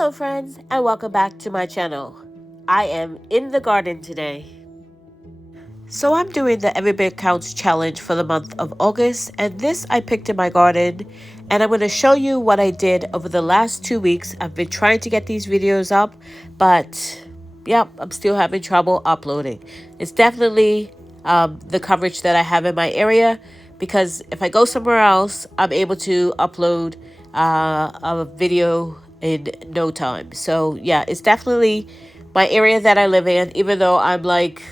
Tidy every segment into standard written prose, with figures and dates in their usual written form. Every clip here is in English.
Hello friends, and welcome back to my channel. I am in the garden today. So I'm doing the Every Bit Counts challenge for the month of August, and this I picked in my garden, and I'm going to show you what I did over the last 2 weeks. I've been trying to get these videos up, but yep, I'm still having trouble uploading. It's definitely the coverage that I have in my area, because if I go somewhere else, I'm able to upload a video in no time. So yeah, it's definitely my area that I live in, even though I'm like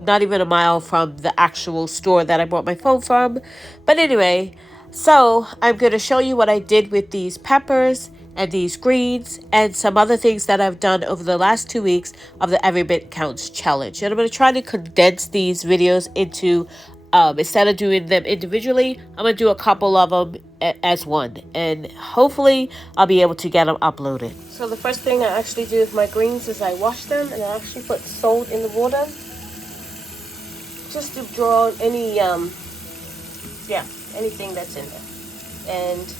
not even a mile from the actual store that I bought my phone from. But anyway, so I'm going to show you what I did with these peppers and these greens and some other things that I've done over the last 2 weeks of the Every Bit Counts challenge. And I'm going to try to condense these videos into, instead of doing them individually, I'm going to do a couple of them as one. And hopefully I'll be able to get them uploaded. So the first thing I actually do with my greens is I wash them, and I actually put salt in the water, just to draw out any anything that's in there. And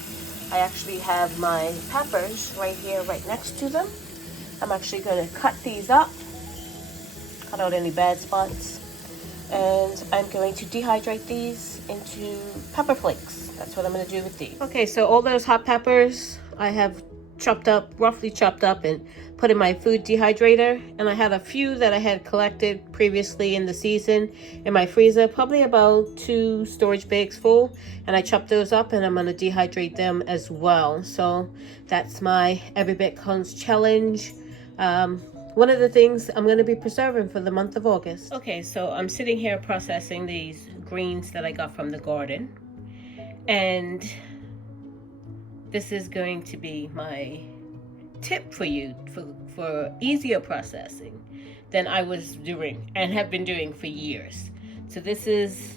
I actually have my peppers right here, right next to them. I'm actually going to cut these up, cut out any bad spots, and I'm going to dehydrate these into pepper flakes. That's what I'm going to do with these. Okay, so all those hot peppers I have roughly chopped up and put in my food dehydrator, and I had a few that I had collected previously in the season in my freezer, probably about 2 storage bags full, and I chopped those up and I'm going to dehydrate them as well. So that's my Every Bit Counts challenge. One of the things I'm going to be preserving for the month of August. Okay, so I'm sitting here processing these greens that I got from the garden, and this is going to be my tip for you for easier processing than I was doing and have been doing for years. So this is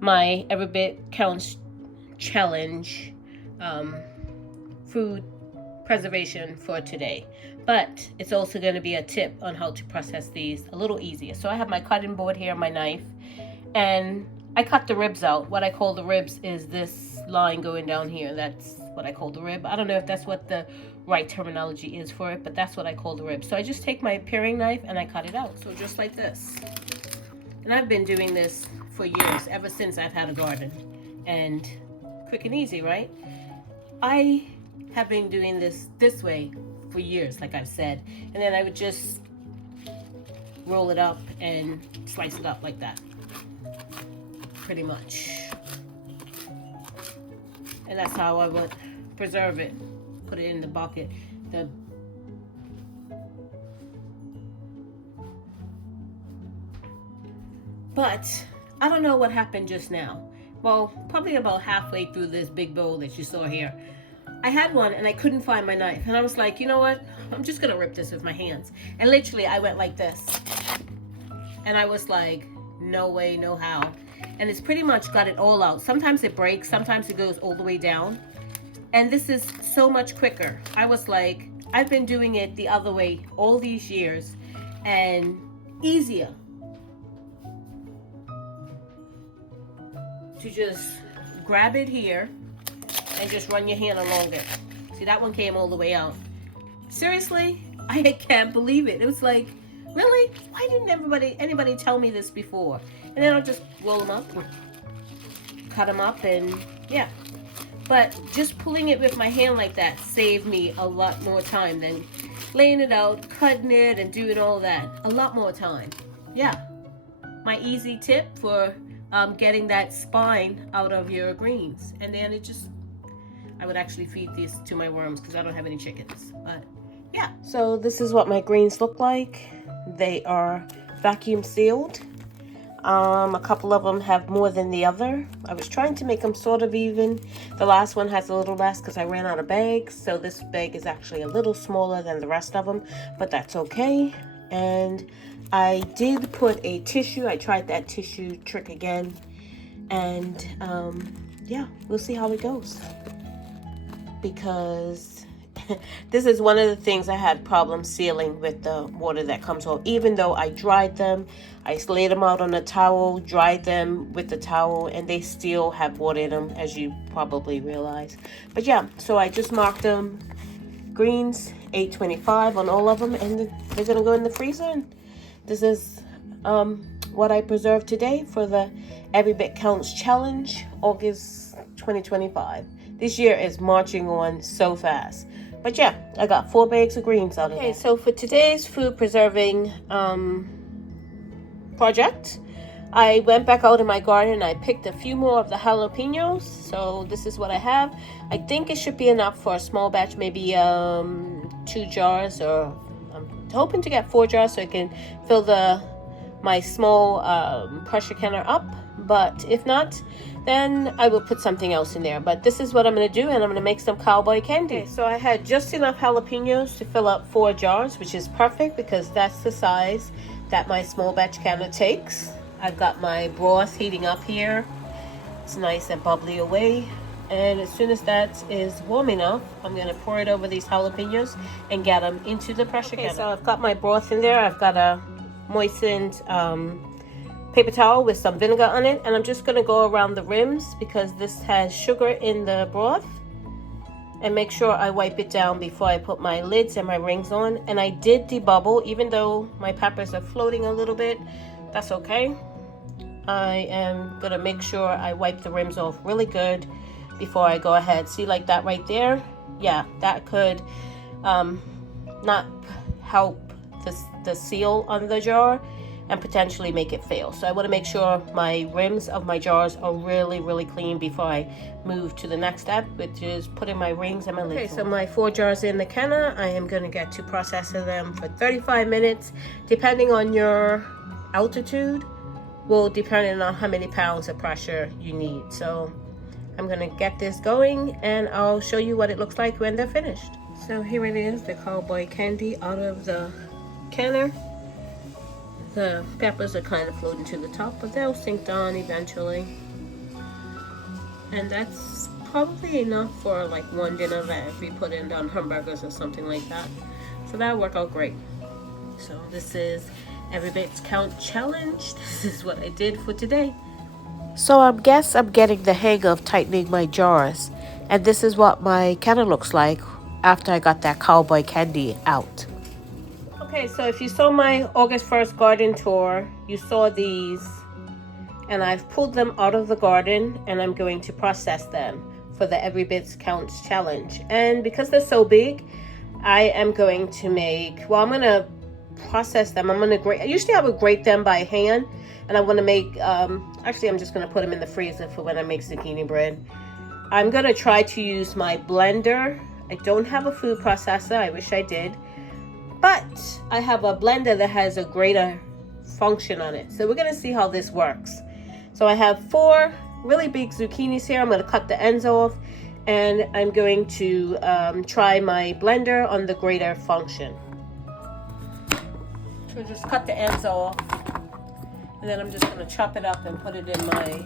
my Every Bit Counts challenge food preservation for today. But it's also going to be a tip on how to process these a little easier. So I have my cutting board here, my knife, and I cut the ribs out. What I call the ribs is this line going down here. That's what I call the rib. I don't know if that's what the right terminology is for it, but that's what I call the rib. So I just take my paring knife and I cut it out. So just like this. And I've been doing this for years, ever since I've had a garden. And quick and easy, right? I have been doing this way for years, like I've said. And then I would just roll it up and slice it up like that. Pretty much. And that's how I would preserve it. Put it in the bucket. But I don't know what happened just now. Well, probably about halfway through this big bowl that you saw here, I had one and I couldn't find my knife. And I was like, you know what? I'm just going to rip this with my hands. And literally I went like this. And I was like, no way, no how. And it's pretty much got it all out. Sometimes it breaks, sometimes it goes all the way down. And this is so much quicker. I was like, I've been doing it the other way all these years, and easier to just grab it here and just run your hand along it. See, that one came all the way out. Seriously, I can't believe it. It was like, really? Why didn't anybody tell me this before? And then I'll just roll them up, cut them up, and yeah. But just pulling it with my hand like that saved me a lot more time than laying it out, cutting it, and doing all that. A lot more time. Yeah. My easy tip for getting that spine out of your greens. And then I would actually feed these to my worms because I don't have any chickens. But yeah. So this is what my greens look like. They are vacuum sealed. A couple of them have more than the other. I was trying to make them sort of even. The last one has a little less because I ran out of bags. So this bag is actually a little smaller than the rest of them, but that's okay. And I did put a tissue. I tried that tissue trick again. And yeah, we'll see how it goes. Because this is one of the things I had problems sealing with the water that comes off. Even though I dried them, I laid them out on a towel, dried them with the towel, and they still have water in them, as you probably realize. But yeah, so I just marked them greens, $8.25 on all of them, and they're gonna go in the freezer. And this is what I preserved today for the Every Bit Counts Challenge, August 2025. This year is marching on so fast. But yeah, I got 4 bags of greens out of it. Okay, so for today's food preserving project, I went back out in my garden and I picked a few more of the jalapenos. So this is what I have. I think it should be enough for a small batch, maybe 2 jars, or I'm hoping to get 4 jars so I can fill my small pressure canner up. But if not, then I will put something else in there. But this is what I'm going to do, and I'm going to make some cowboy candy. Okay, so I had just enough jalapenos to fill up 4 jars, which is perfect because that's the size that my small batch canner takes. I've got my broth heating up here. It's nice and bubbly away. And as soon as that is warm enough, I'm going to pour it over these jalapenos and get them into the pressure canner. So I've got my broth in there. I've got a moistened paper towel with some vinegar on it, and I'm just going to go around the rims because this has sugar in the broth, and make sure I wipe it down before I put my lids and my rings on. And I did debubble, even though my peppers are floating a little bit. That's okay. I am going to make sure I wipe the rims off really good before I go ahead. See, like that right there? Yeah, that could not help the seal on the jar and potentially make it fail. So I want to make sure my rims of my jars are really, really clean before I move to the next step, which is putting my rings and my lids on. Okay, so my 4 jars in the canner, I am going to get to processing them for 35 minutes. Depending on your altitude, will depend on how many pounds of pressure you need. So I'm going to get this going, and I'll show you what it looks like when they're finished. So here it is, the cowboy candy out of the canner. The peppers are kind of floating to the top, but they'll sink down eventually. And that's probably enough for like 1 dinner that if we put in on hamburgers or something like that. So that'll work out great. So this is Every Bit Count Challenge. This is what I did for today. So I guess I'm getting the hang of tightening my jars. And this is what my canner looks like after I got that cowboy candy out. Okay, so if you saw my August 1st garden tour, you saw these, and I've pulled them out of the garden, and I'm going to process them for the Every Bit Counts Challenge. And because they're so big, I am going to make, well, I'm going to process them. I'm going to grate, usually I would grate them by hand, and I want to make, actually I'm just going to put them in the freezer for when I make zucchini bread. I'm going to try to use my blender. I don't have a food processor. I wish I did. But I have a blender that has a grater function on it. So we're going to see how this works. So I have 4 really big zucchinis here. I'm going to cut the ends off. And I'm going to try my blender on the grater function. So just cut the ends off. And then I'm just going to chop it up and put it in my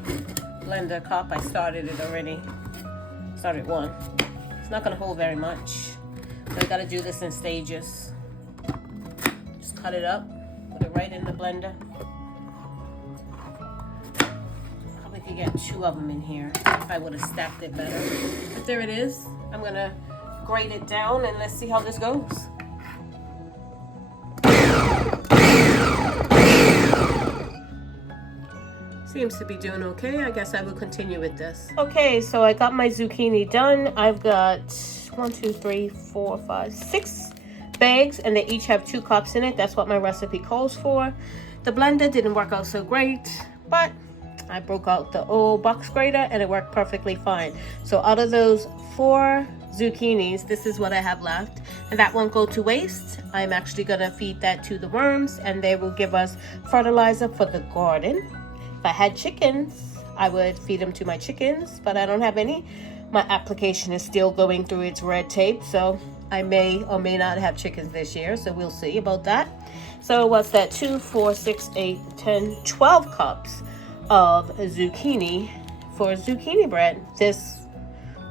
blender cup. I started it already. Started 1. It's not going to hold very much. But I got to do this in stages. Cut it up, put it right in the blender. Probably could get 2 of them in here if I would have stacked it better. But there it is. I'm gonna grate it down and let's see how this goes. Seems to be doing okay. I guess I will continue with this. Okay, so I got my zucchini done. I've got 1, 2, 3, 4, 5, 6 bags, and they each have 2 cups in it. That's what my recipe calls for. The blender didn't work out so great, but I broke out the old box grater and it worked perfectly fine. So out of those 4 zucchinis, this is what I have left, and that won't go to waste. I'm actually gonna feed that to the worms, and they will give us fertilizer for the garden. If I had chickens, I would feed them to my chickens, but I don't have any. My application is still going through its red tape, so I may or may not have chickens this year, so we'll see about that. So what's that? 2, 4, 6, 8, 10, 12 cups of zucchini for zucchini bread this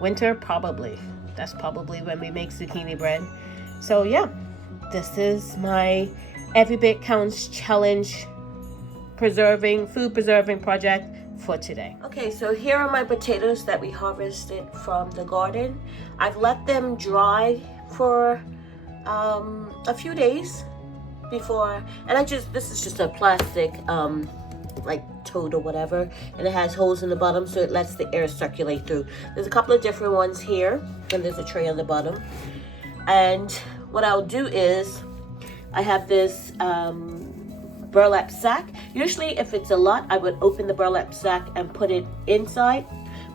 winter, probably. That's probably when we make zucchini bread. So yeah, this is my Every Bit Counts Challenge food preserving project for today. Okay, so here are my potatoes that we harvested from the garden. I've let them dry for a few days before, and this is just a plastic like tote or whatever, and it has holes in the bottom so it lets the air circulate through. There's a couple of different ones here, and there's a tray on the bottom. And what I'll do is I have this burlap sack. Usually if it's a lot, I would open the burlap sack and put it inside,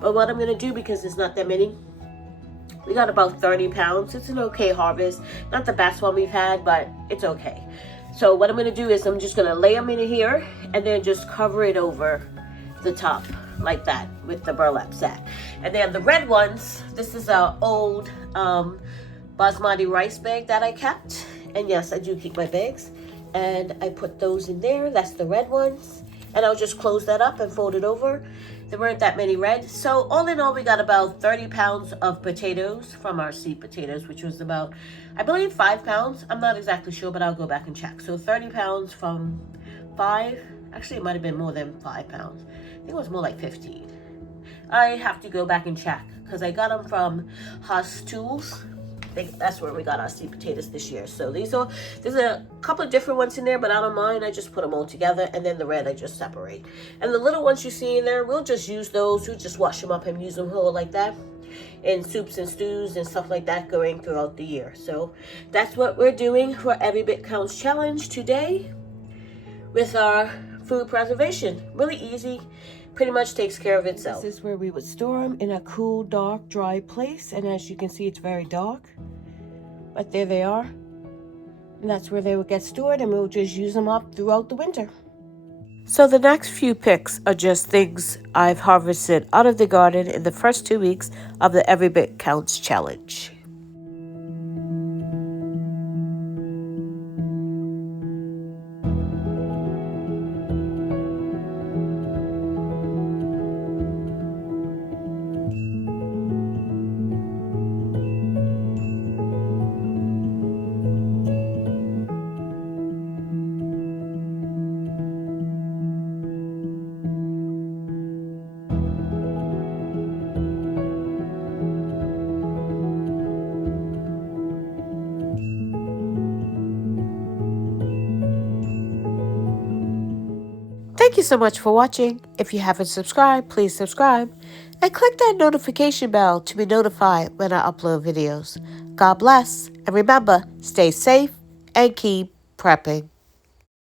but what I'm gonna do, because there's not that many, we got about 30 pounds. It's an okay harvest, not the best one we've had, but it's okay. So what I'm gonna do is I'm just gonna lay them in here and then just cover it over the top like that with the burlap sack. And then the red ones, this is an old basmati rice bag that I kept. And yes, I do keep my bags. And I put those in there. That's the red ones. And I'll just close that up and fold it over. There weren't that many red. So all in all, we got about 30 pounds of potatoes from our seed potatoes, which was about, I believe, 5 pounds. I'm not exactly sure, but I'll go back and check. So 30 pounds from 5. Actually, it might have been more than 5 pounds. I think it was more like 15. I have to go back and check because I got them from Haas Tools. That's where we got our seed potatoes this year. So there's a couple of different ones in there, but I don't mind. I just put them all together, and then the red I just separate. And the little ones you see in there, we'll just use those. We'll just wash them up and use them whole like that in soups and stews and stuff like that going throughout the year. So that's what we're doing for Every Bit Counts Challenge today with our food preservation. Really easy. Pretty much takes care of itself. This is where we would store them, in a cool, dark, dry place. And as you can see, it's very dark. But there they are. And that's where they would get stored, and we'll just use them up throughout the winter. So the next few picks are just things I've harvested out of the garden in the first 2 weeks of the Every Bit Counts Challenge. Thank you so much for watching. If you haven't subscribed, please subscribe and click that notification bell to be notified when I upload videos. God bless, and remember, stay safe and keep prepping.